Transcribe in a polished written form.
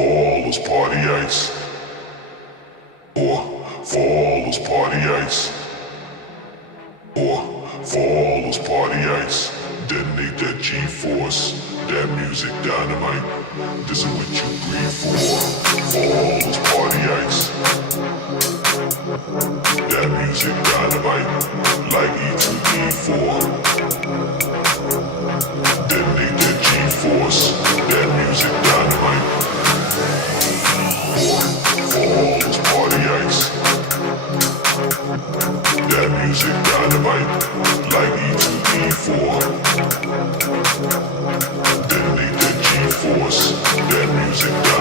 all those party ice. Or for all those party ice. Or for all those party ice. Detonate that G-force, that music dynamite. This is what you breathe for all those party ice. That music dynamite, like E2E4. Detonate that G-force, that music dynamite. For all those party ice. That music dynamite, like E2E4. Detonate that G-force, that music dynamite.